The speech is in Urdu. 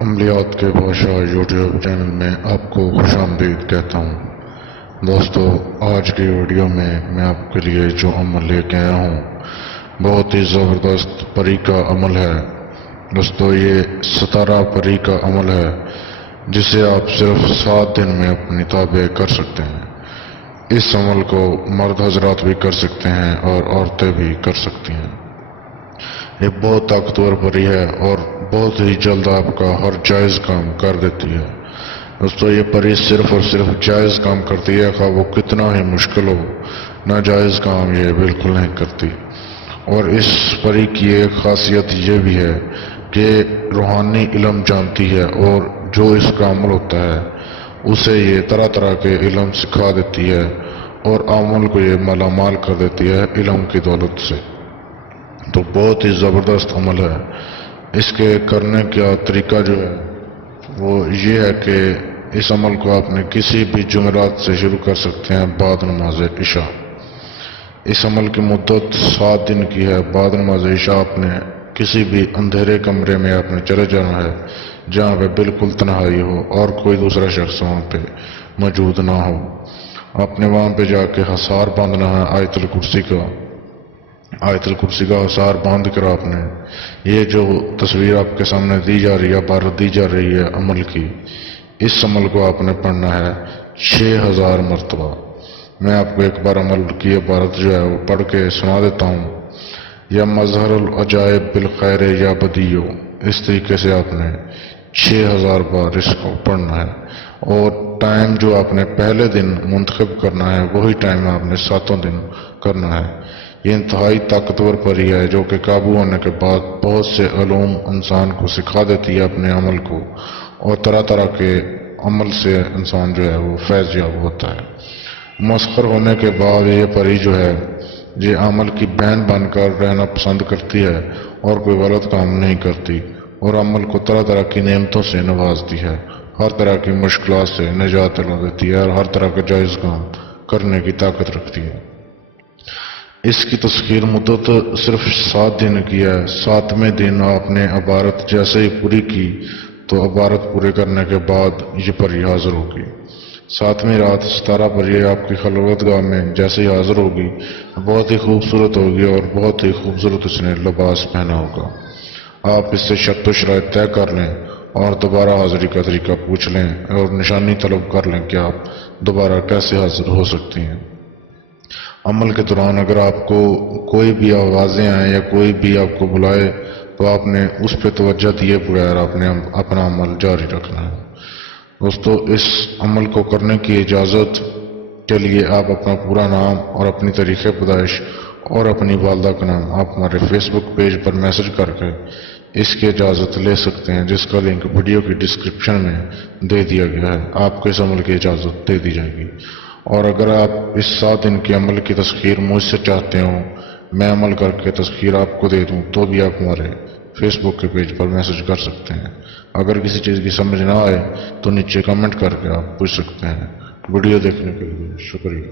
عملیات کے بادشاہ یوٹیوب چینل میں آپ کو خوش آمدید کہتا ہوں۔ دوستو، آج کی ویڈیو میں آپ کے لیے جو عمل لے کے آیا ہوں بہت ہی زبردست پری کا عمل ہے۔ دوستو، یہ 17 پری کا عمل ہے جسے آپ صرف 7 دن میں اپنی تابع کر سکتے ہیں۔ اس عمل کو مرد حضرات بھی کر سکتے ہیں اور عورتیں بھی کر سکتی ہیں۔ یہ بہت طاقتور پری ہے اور بہت ہی جلد آپ کا ہر جائز کام کر دیتی ہے۔ دوستو، یہ پری صرف اور صرف جائز کام کرتی ہے، خواہ وہ کتنا ہی مشکل ہو، ناجائز کام یہ بالکل نہیں کرتی۔ اور اس پری کی ایک خاصیت یہ بھی ہے کہ روحانی علم جانتی ہے، اور جو اس کا عمل ہوتا ہے اسے یہ طرح طرح کے علم سکھا دیتی ہے اور عمل کو یہ مالا مال کر دیتی ہے علم کی دولت سے۔ تو بہت ہی زبردست عمل ہے۔ اس کے کرنے کا طریقہ جو ہے وہ یہ ہے کہ اس عمل کو آپ نے کسی بھی جمعرات سے شروع کر سکتے ہیں بعد نماز عشاء۔ اس عمل کی مدت 7 دن کی ہے۔ بعد نماز عشاء آپ نے کسی بھی اندھیرے کمرے میں آپ نے چلے جانا ہے جہاں پہ بالکل تنہائی ہو اور کوئی دوسرا شخص وہاں پہ موجود نہ ہو۔ آپ نے وہاں پہ جا کے حصار باندھنا ہے آیت الکرسی کا حصار باندھ کر آپ نے یہ جو تصویر آپ کے سامنے دی جا رہی ہے، عبارت دی جا رہی ہے عمل کی، اس عمل کو آپ نے پڑھنا ہے 6000 مرتبہ۔ میں آپ کو ایک بار عمل کی عبارت جو ہے وہ پڑھ کے سنا دیتا ہوں۔ یا مظہر العجائب بالخیر یا بدیو، اس طریقے سے آپ نے 6000 بار اس کو پڑھنا ہے۔ اور ٹائم جو آپ نے پہلے دن منتخب کرنا ہے وہی ٹائم آپ نے 7 دن کرنا ہے۔ یہ انتہائی طاقتور پری ہے جو کہ قابو ہونے کے بعد بہت سے علوم انسان کو سکھا دیتی ہے اپنے عمل کو، اور طرح طرح کے عمل سے انسان جو ہے وہ فیض یاب ہوتا ہے۔ مسخر ہونے کے بعد یہ پری جو ہے یہ عمل کی بہن بن کر رہنا پسند کرتی ہے اور کوئی غلط کام نہیں کرتی، اور عمل کو طرح طرح کی نعمتوں سے نوازتی ہے، ہر طرح کی مشکلات سے نجات دلا دیتی ہے اور ہر طرح کا جائز کام کرنے کی طاقت رکھتی ہے۔ اس کی تسخیر مدت صرف 7 دن کی ہے۔ 7ویں دن آپ نے عبارت جیسے ہی پوری کی تو عبارت پورے کرنے کے بعد یہ پری حاضر ہوگی۔ 7ویں رات 17 پری آپ کی خلوت گاہ میں جیسے ہی حاضر ہوگی بہت ہی خوبصورت ہوگی اور بہت ہی خوبصورت اس نے لباس پہنا ہوگا۔ آپ اس سے شرط و شرائط طے کر لیں اور دوبارہ حاضری کا طریقہ پوچھ لیں اور نشانی طلب کر لیں کہ آپ دوبارہ کیسے حاضر ہو سکتی ہیں۔ عمل کے دوران اگر آپ کو کوئی بھی آوازیں آئیں یا کوئی بھی آپ کو بلائے تو آپ نے اس پہ توجہ دیے بغیر آپ نے اپنا عمل جاری رکھنا ہے۔ دوستو، اس عمل کو کرنے کی اجازت کے لیے آپ اپنا پورا نام اور اپنی تاریخ پیدائش اور اپنی والدہ کا نام آپ ہمارے فیس بک پیج پر میسج کر کے اس کی اجازت لے سکتے ہیں، جس کا لنک ویڈیو کی ڈسکرپشن میں دے دیا گیا ہے۔ آپ کو اس عمل کی اجازت دے دی جائے گی۔ اور اگر آپ اس 7 دن کے عمل کی تسخیر مجھ سے چاہتے ہوں، میں عمل کر کے تسخیر آپ کو دے دوں، تو بھی آپ ہمارے فیس بک کے پیج پر میسج کر سکتے ہیں۔ اگر کسی چیز کی سمجھ نہ آئے تو نیچے کمنٹ کر کے آپ پوچھ سکتے ہیں۔ ویڈیو دیکھنے کے لیے شکریہ۔